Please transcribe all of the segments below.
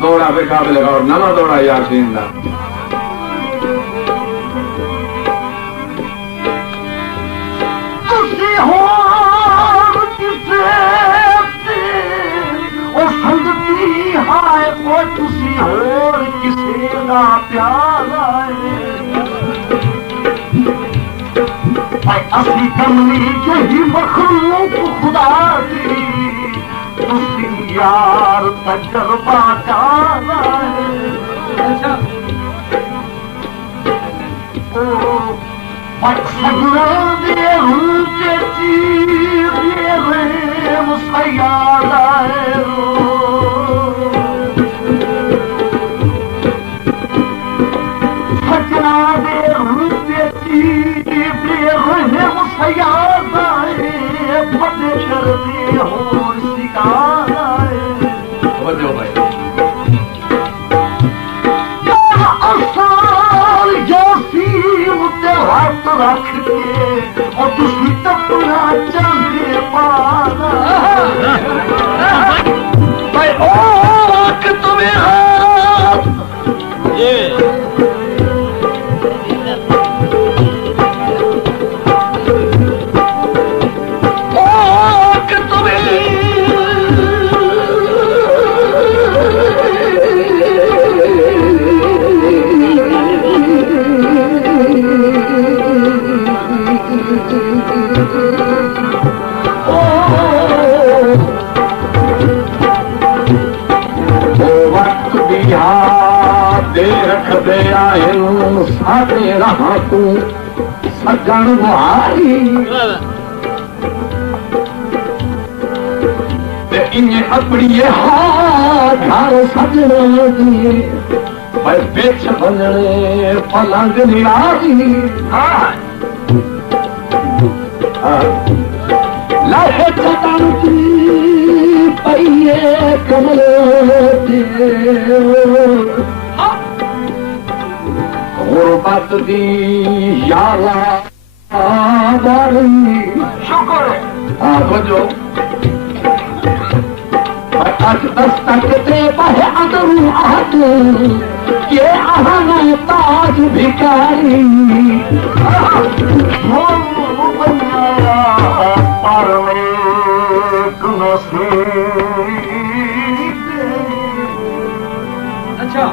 दौड़ा फिर काबिल और नवा दौड़ा यासीन दा असली कमली जही मखलूक खुदा दी यार तजर्बा जाना है सगलों दे रूप चीर ये मुस्याद है सजना दे रूप चीर ये मुस्याद है बड़े शर्मी हो शिकार रख के और दूसरी टपरा चंदे पाना भाई ओ कि तुम्हें हाथ ये ओ कि तुम्हें सारे रहा तू सगन भाई इन्हें अपनी घर सजने दी बेच बनने पलंग निराही लाहे चटन की पहिए कमले गुरबत दी यारा शुक्र है अच दस्तक ते बहे अदरू आहत ये आहने ताज भिखारी अच्छा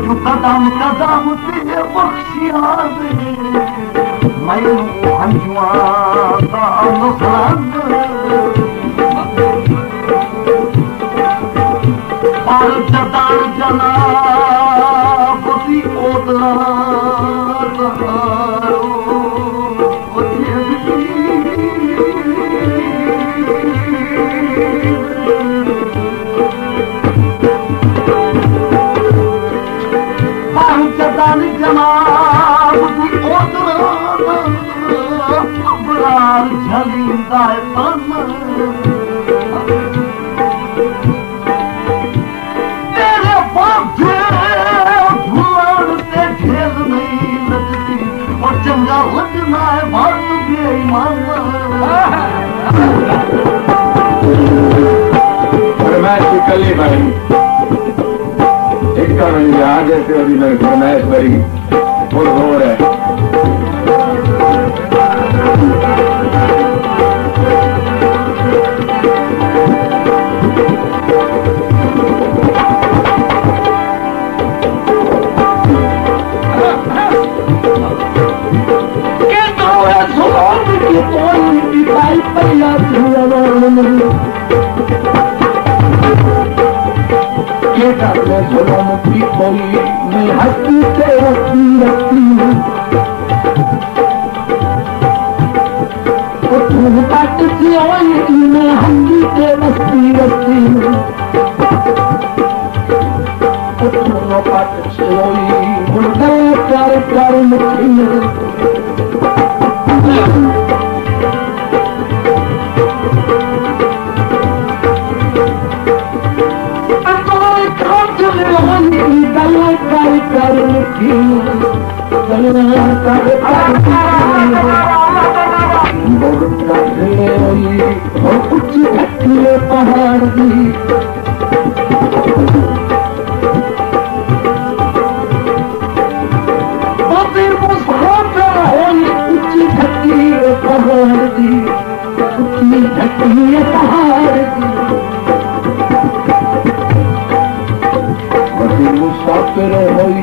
जो कदम कदम ते बख्शिया मैं हंजुआ का नुसरत और जदार जना बुती ओदला फरमाइश की कली भाई एक का बन गया जैसे अभी मेरी फरमाइश भरी और हो रहा है मैं हंसी से रखती पट से मैं हंसी से रखती पट से मुर्दे कर मुठी पहाड़ दी मुसाफिर होई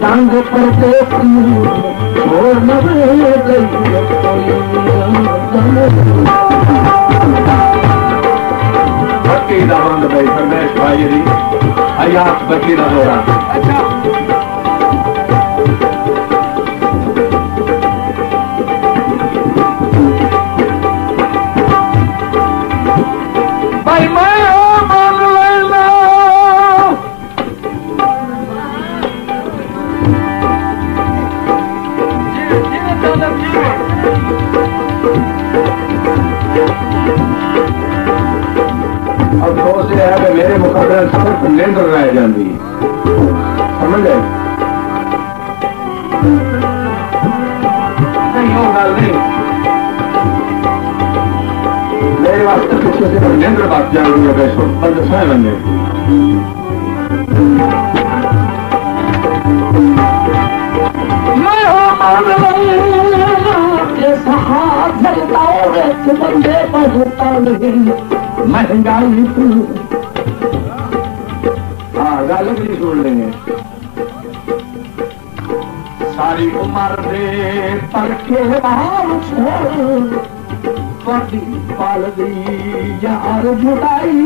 संग पर देखूं छोड़ न बच्ची का बंद भाई फरमाइश भाई जी हयात बच्ची का दौरा भाई मैं अफसोस है कि मेरे मुकाबले सिर्फ नींद रह जाती समझ गए नहीं हो गल नहीं मेरे वास्ते पीछे सिर्फ नींद बात जाती है वैसे बंद सह बंदे बंदे पहुंचता नहीं महंगाई हाँ गल भी सुन लेंगे सारी उम्र दे पर के बाहर छोड़ पाल दी यार जुटाई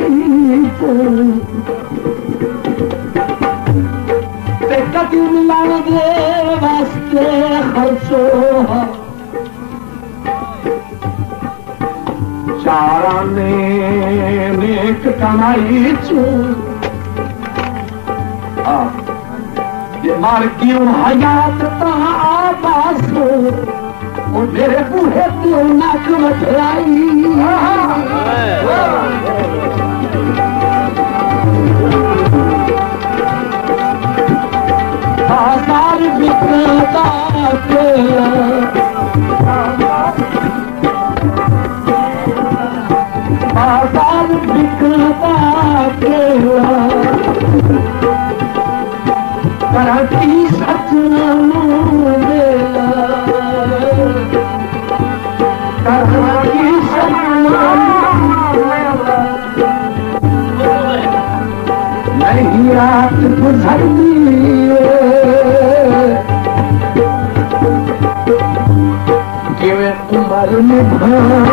कटी मिलाने दे वास्ते खर्चो चारा ने नेक कमाई मार क्यों हयात आबास और मेरे बूढ़े क्यों नाक मठलाई आसार बिकता के आसार बिकता के करती सचना करती सचना नहीं रात गुजरती केवल उम्र में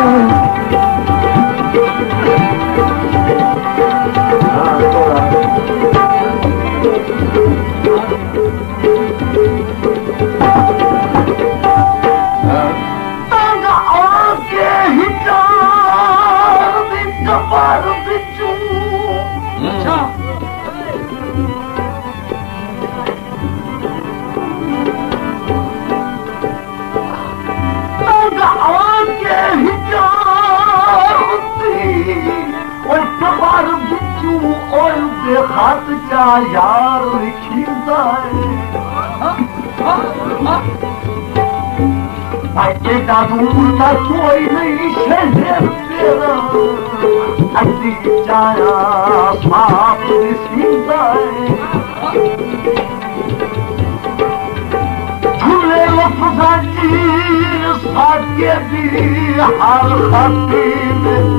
हाथ क्या यार खींचता है एडा दूर का कोई नहीं शहर तेरा अति जाया साफ दिसींदा झूले लफ्ज़ां जी साके दी हर खाती में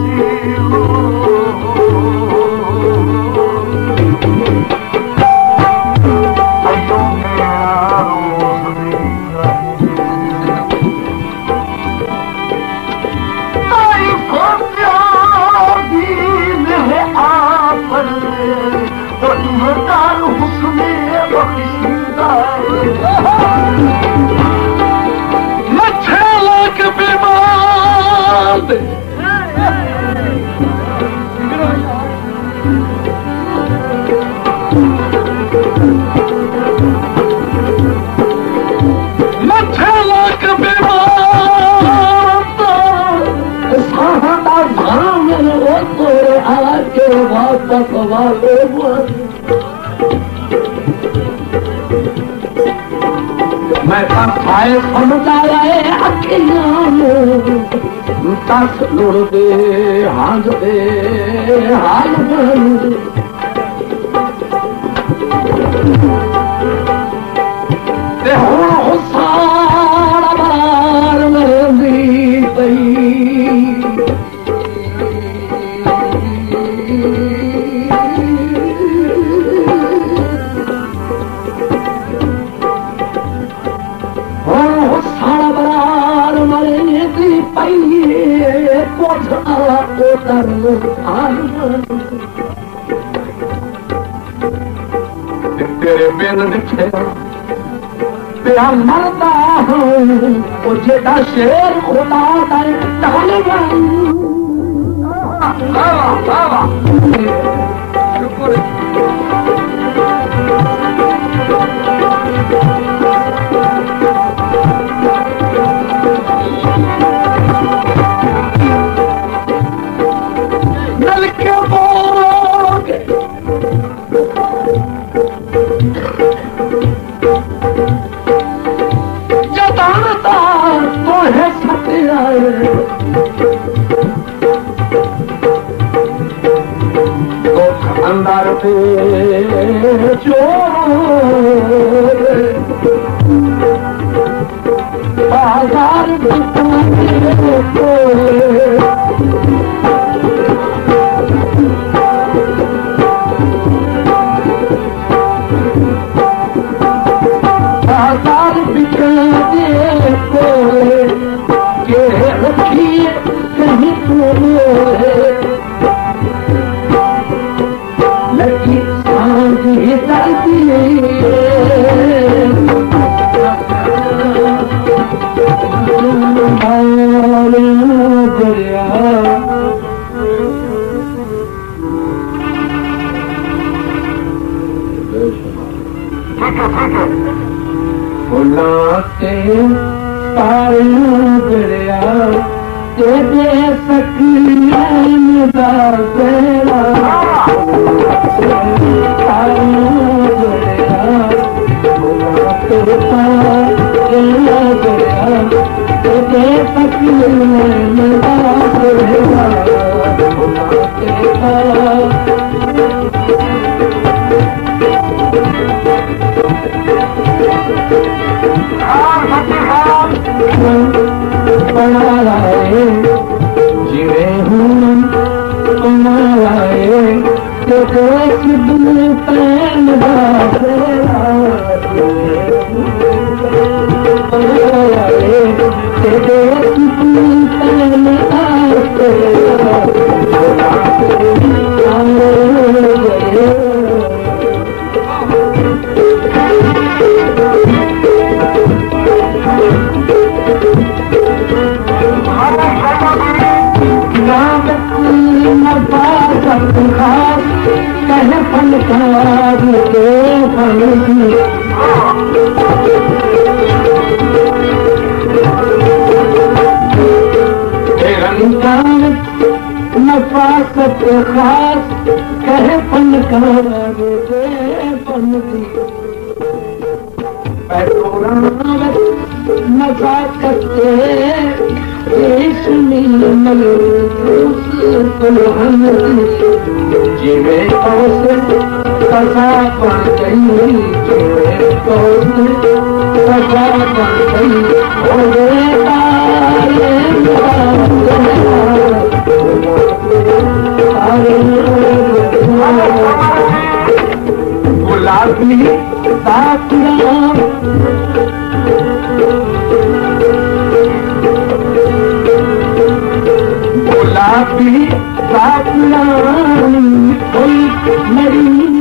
मैं आए समझाया तस लुड़ दे हाथ दे हाल हूं सारा बार मेरी पई तेरे बिन दिखे पिया मरदा हूं जेड़ा शेर खुदा शुक्र अंदर थे चोर बाजार बाजार बिकने को के रखिए कहीं नफासत खास कहे फनकार नफासत जिमें सजा बन गई जिमें सजा बन गई गुलाबी साथिया गुलाबी साथिया कोई मेरी